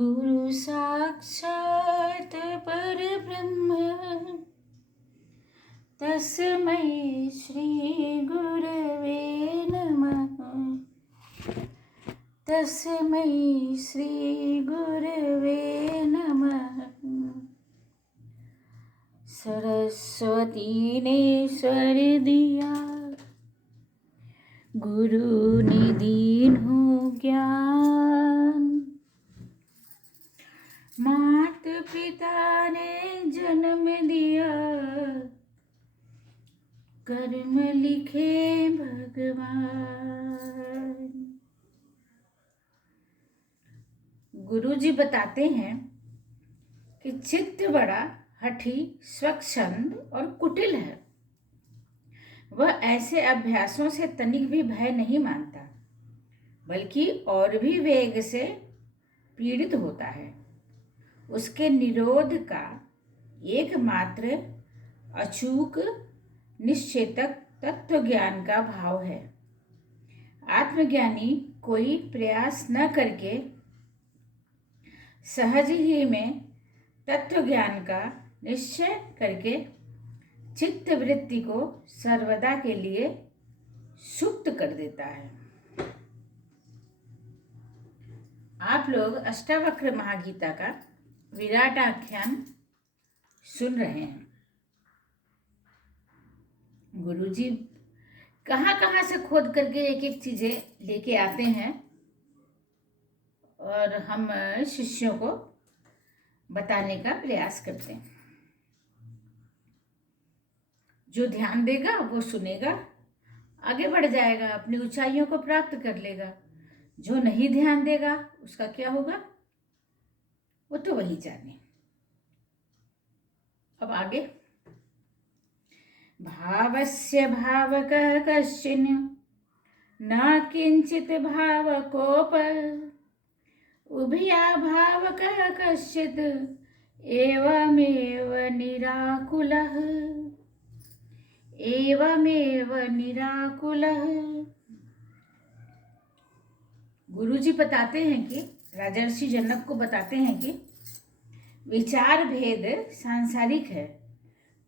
गुरु साक्षात् परब्रह्म तस्मै श्री गुरवे नमः। तस्मै श्री गुरवे नमः। सरस्वती ने स्वर दिया, गुरु ने दीन्हो ज्ञान। मात पिता ने जन्म दिया, कर्म लिखे भगवान। गुरु जी बताते हैं कि चित्त बड़ा हठी, स्वच्छंद और कुटिल है। वह ऐसे अभ्यासों से तनिक भी भय नहीं मानता, बल्कि और भी वेग से पीड़ित होता है। उसके निरोध का एकमात्र अचूक निश्चेतक तत्व ज्ञान का भाव है। आत्मज्ञानी कोई प्रयास न करके सहज ही में तत्व ज्ञान का निश्चय करके चित्त वृत्ति को सर्वदा के लिए सुप्त कर देता है। आप लोग अष्टावक्र महागीता का विराट आख्यान सुन रहे हैं। गुरुजी कहाँ से खोद करके एक एक चीजें लेके आते हैं और हम शिष्यों को बताने का प्रयास करते हैं। जो ध्यान देगा वो सुनेगा, आगे बढ़ जाएगा, अपनी ऊंचाइयों को प्राप्त कर लेगा। जो नहीं ध्यान देगा उसका क्या होगा वो तो वही जाने। अब आगे, भावस्य भावकः कश्चिन् न किंचित भावकोप, उभया भावकः कश्चित् एवमेव निराकुलः। एवमेव निराकुलः। गुरुजी बताते हैं कि राजर्षि जनक को बताते हैं कि विचार भेद सांसारिक है।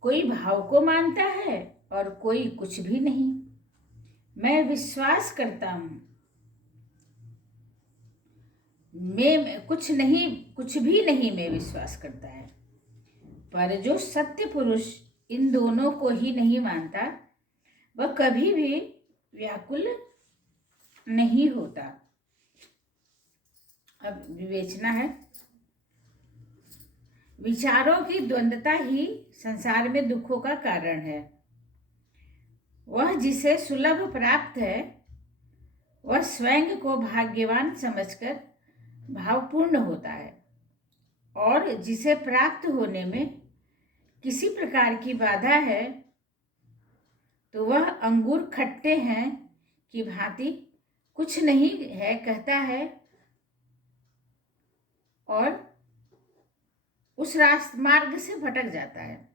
कोई भाव को मानता है और कोई कुछ भी नहीं। मैं विश्वास करता हूँ, मैं कुछ भी नहीं मैं विश्वास करता है। पर जो सत्य पुरुष इन दोनों को ही नहीं मानता, वह कभी भी व्याकुल नहीं होता। अब विवेचना है। विचारों की द्वंद्वता ही संसार में दुखों का कारण है। वह जिसे सुलभ प्राप्त है, वह स्वयं को भाग्यवान समझकर भावपूर्ण होता है, और जिसे प्राप्त होने में किसी प्रकार की बाधा है, तो वह अंगूर खट्टे हैं की भांति कुछ नहीं है कहता है और उस मार्ग से भटक जाता है।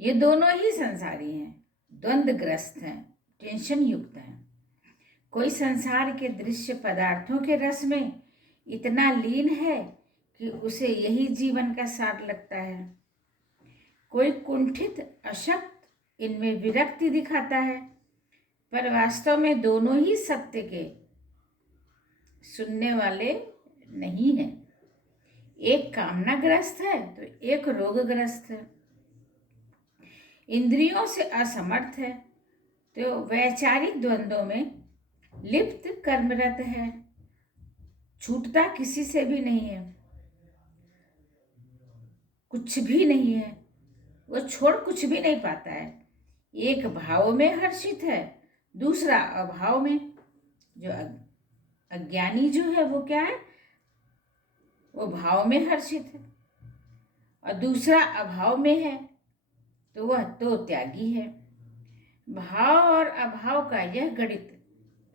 ये दोनों ही संसारी हैं, द्वंद्वग्रस्त हैं, टेंशन युक्त हैं। कोई संसार के दृश्य पदार्थों के रस में इतना लीन है कि उसे यही जीवन का सार लगता है। कोई कुंठित अशक्त इनमें विरक्ति दिखाता है, पर वास्तव में दोनों ही सत्य के सुनने वाले नहीं है। एक कामनाग्रस्त है तो एक रोगग्रस्त है। इंद्रियों से असमर्थ है तो वैचारिक द्वंद्वों में लिप्त कर्मरत है। छूटता किसी से भी नहीं है, कुछ भी नहीं है, वो छोड़ कुछ भी नहीं पाता है। एक भाव में हर्षित है, दूसरा अभाव में। जो अज्ञानी जो है वो क्या है, वो भाव में हर्षित है, और दूसरा अभाव में है, तो वह तो त्यागी है। भाव और अभाव का यह गणित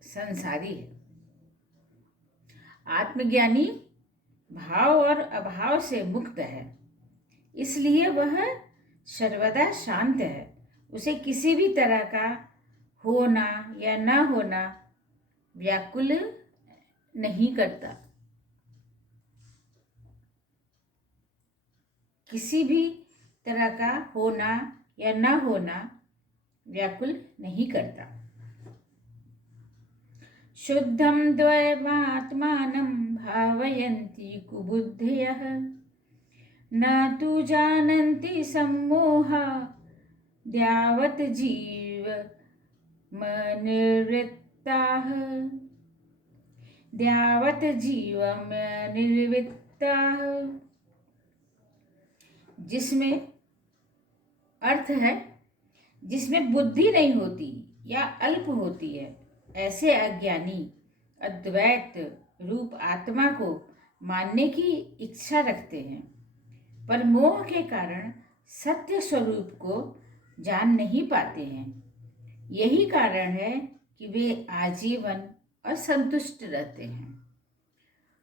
संसारी है। आत्मज्ञानी भाव और अभाव से मुक्त है, इसलिए वह सर्वदा शांत है। उसे किसी भी तरह का होना या न होना व्याकुल नहीं करता। किसी भी तरह का होना या न होना व्याकुल नहीं करता। शुद्धं द्वयमात्मानं भावयन्ति कुबुद्धयः न तु जानन्ति सम्मोहा द्यावत् जीवमनिर्वृत्ताः द्यावत् जीवमनिर्वृत्ताः। जिसमें अर्थ है जिसमें बुद्धि नहीं होती या अल्प होती है, ऐसे अज्ञानी अद्वैत रूप आत्मा को मानने की इच्छा रखते हैं, पर मोह के कारण सत्य स्वरूप को जान नहीं पाते हैं। यही कारण है कि वे आजीवन असंतुष्ट रहते हैं।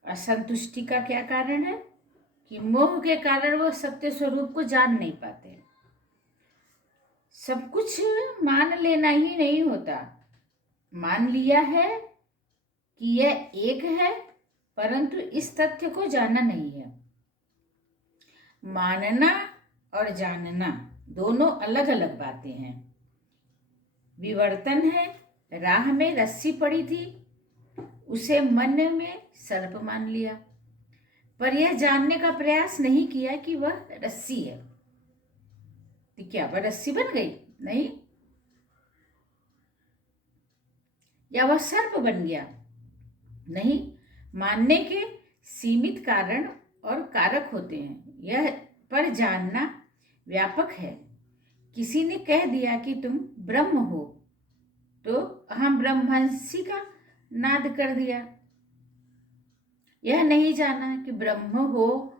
असंतुष्टि का क्या कारण है कि मोह के कारण वो सत्य स्वरूप को जान नहीं पाते। सब कुछ मान लेना ही नहीं होता। मान लिया है कि यह एक है, परंतु इस तथ्य को जाना नहीं है। मानना और जानना दोनों अलग अलग बातें हैं। विवर्तन है, राह में रस्सी पड़ी थी, उसे मन में सर्प मान लिया, पर यह जानने का प्रयास नहीं किया कि वह रस्सी है। तो क्या वह रस्सी बन गई? नहीं। या वह सर्प बन गया? नहीं। मानने के सीमित कारण और कारक होते हैं, यह पर जानना व्यापक है। किसी ने कह दिया कि तुम ब्रह्म हो, तो अहम ब्रह्मंसी का नाद कर दिया। यह नहीं जाना कि ब्रह्म हो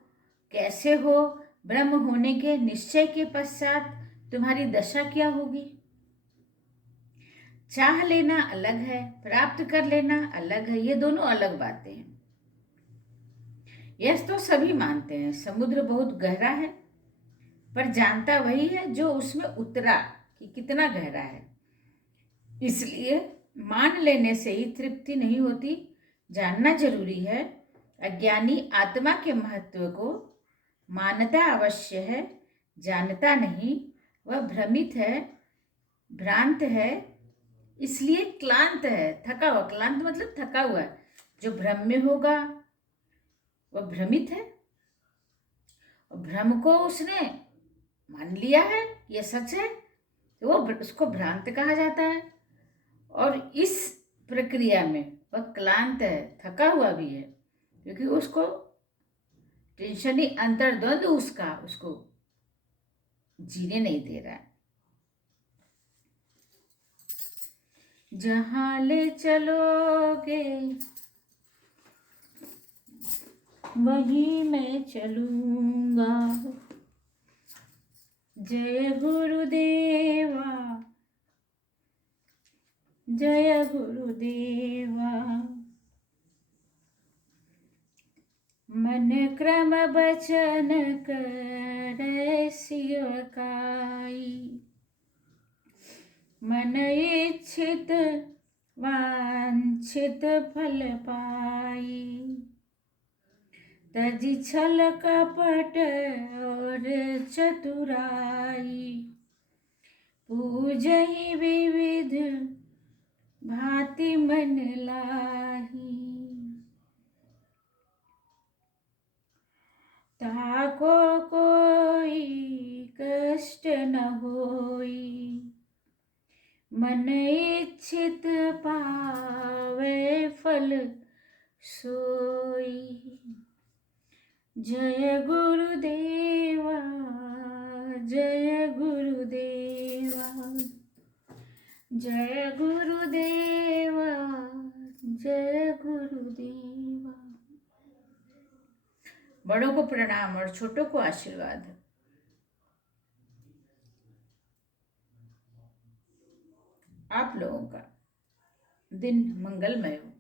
कैसे हो, ब्रह्म होने के निश्चय के पश्चात तुम्हारी दशा क्या होगी। चाह लेना अलग है, प्राप्त कर लेना अलग है। ये दोनों अलग बातें हैं। यह तो सभी मानते हैं समुद्र बहुत गहरा है, पर जानता वही है जो उसमें उतरा कि कितना गहरा है। इसलिए मान लेने से ही तृप्ति नहीं होती, जानना जरूरी है। अज्ञानी आत्मा के महत्व को मानता अवश्य है, जानता नहीं। वह भ्रमित है, भ्रांत है, इसलिए क्लांत है, थका हुआ। क्लांत मतलब थका हुआ है। जो भ्रम में होगा वह भ्रमित है, और भ्रम को उसने मान लिया है यह सच है, तो वो उसको भ्रांत कहा जाता है। और इस प्रक्रिया में वह क्लांत है, थका हुआ भी है, क्योंकि उसको टेंशन ही अंतर्द्वंद उसको जीने नहीं दे रहा है। जहां ले चलोगे वहीं मैं चलूंगा। जय गुरुदेवा, जय गुरुदेवा। मन क्रम बचन करे सेवकाई, मन इच्छित वांछित फल पाई। तजी छल कपट और चतुराई, पूजहि विविध भांति मन लाही। ताको कोई कष्ट न होई, मन इच्छित पावे फल सोई। जय गुरुदेवा, जय गुरुदेवा, जय गुरुदेवा, जय गुरुदेवा। बड़ों को प्रणाम और छोटों को आशीर्वाद। आप लोगों का दिन मंगलमय हो।